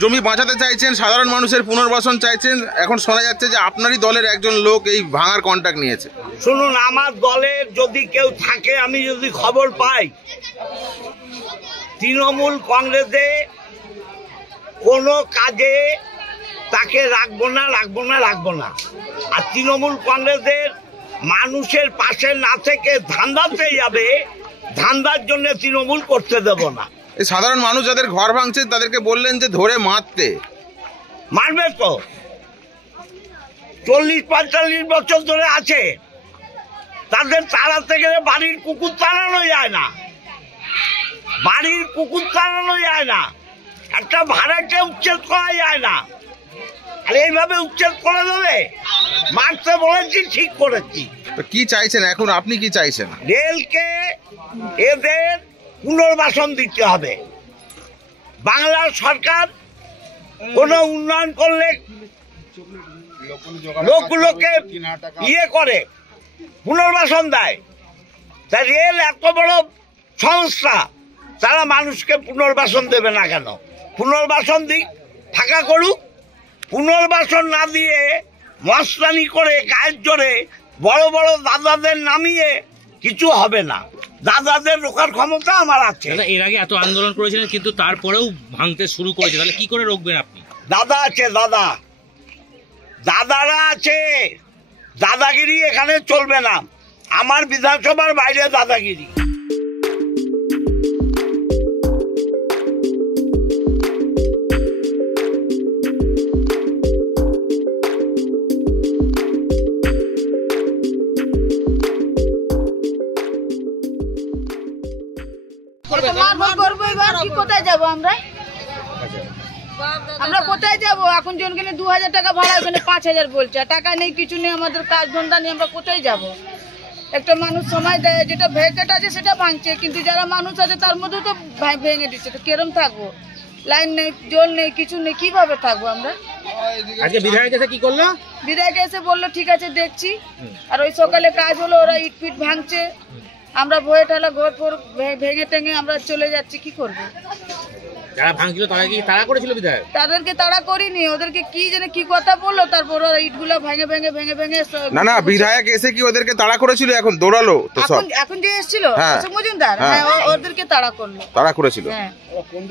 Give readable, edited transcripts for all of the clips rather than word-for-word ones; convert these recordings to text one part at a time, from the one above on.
জমি বাঁচাতে চাইছেন, সাধারণ মানুষের পুনর্বাসন চাইছেন, এখন শোনা যাচ্ছে যে আপনারই দলের একজন লোক এই ভাঙার কন্ট্রাক্ট নিয়েছে। শুনুন, আমার দলের যদি কেউ থাকে, আমি যদি খবর পাই তৃণমূল কংগ্রেসে কোনো কাজে তাকে রাখবো না। আর তৃণমূল কংগ্রেসের মানুষের পাশে না থেকে ধান্দাতে যাবে, ধান্দার জন্য তৃণমূল করতে দেব না। এই সাধারণ মানুষ যাদের ঘর ভাঙছে তাদেরকে বললেন যে ধরে মারতে। মারবে তো, 40-45 বছর ধরে আছে, তাদের তাড়াতে গেলে বাড়ির কুকুর তাড়ানো যায় না, একটা ভাড়াকে উচ্ছেদ করা যায় না। আর এইভাবে উচ্ছেদ করে দেবে, মারতে বলেছি, ঠিক করেছি। তো কি চাইছেন এখন, আপনি কি চাইছেন? রেলকে এদের পুনর্বাসন দিতে হবে। বাংলার সরকার কোনো উন্নয়ন করলে লোকগুলোকে করে পুনর্বাসন দেয়, তাই রেল এত বড় সংস্থা, তারা মানুষকে পুনর্বাসন দেবে না কেন? পুনর্বাসন দিক, ফাঁকা করুক। পুনর্বাসন না দিয়ে মস্তানি করে গায়ের জোরে বড় বড় দাদাদের নামিয়ে কিছু হবে না। দাদাদের রোকার ক্ষমতা আমার আছে। এর আগে এত আন্দোলন করেছিলেন, কিন্তু তারপরেও ভাঙতে শুরু করেছে, তাহলে কি করে রোকবেন আপনি? দাদা আছে, দাদারা আছে। দাদাগিরি এখানে চলবে না। আমার বিধানসভার বাইরে দাদাগিরি। কোথায় যাবো আমরা কোথায় যাবো? এখন জনকে 2000 টাকা ভাড়া, ওখানে 5000 বলছে। টাকা নেই, কিছু নেই, আমাদের কাজ ধন্দা নেই, আমরা কোথায় যাব? একটা মানুষ সময় দেয়, যেটা ভেকেট আছে সেটা ভাঙছে, কিন্তু যারা মানুষ আছে তার মধ্যে তো ভেঙে দিচ্ছে। তো কিরম থাকবো? লাইন নেই, জল নেই, কিছু নেই, কিভাবে থাকবো আমরা? আজকে বিধায়ক এসে কি করলো? বিধায়ক এসে বললো ঠিক আছে দেখছি। আর ওই সকালে কাজ হলো, ওরা ইট ফিট ভাঙছে, আমরা ভয়ে ঠালা ঘর ফোর ভেঙে টেঙে আমরা চলে যাচ্ছি। কি করবো? যারা ভাঙছিল তারা কি তাড়া করেছিল বিধায়ক? তাদেরকে তাড়া করিনি, ওদেরকে কি জানে কি কথা বললো, তারপর ওরা ইটগুলো ভেঙে না বিধায়ক এসে কি ওদেরকে তাড়া করেছিল? এখন দৌড়ালো তো সব। এখন যে এসেছিল মজুমদার, ওদেরকে তাড়া করেছিল।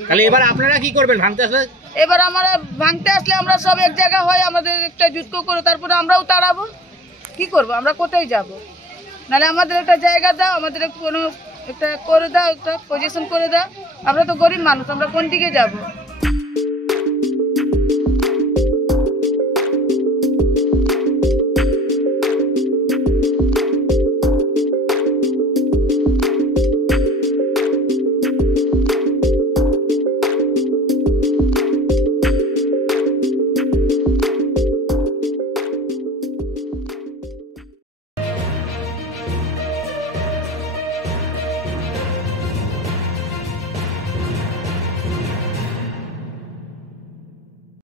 তাহলে এবার আপনারা কি করবেন ভাঙতে আসলে? এবার আমরা ভাঙতে আসলে আমরা সব এক জায়গা হয়, আমাদের একটা যুদ্ধ করে তারপরে আমরাও তাড়াবো। কি করবো? আমরা কোথায় যাব? নাহলে আমাদের একটা জায়গা দাও, আমাদের কোনো একটা করে দাও, একটা পজিশন করে দাও। আমরা তো গরিব মানুষ, আমরা কোন দিকে যাবো?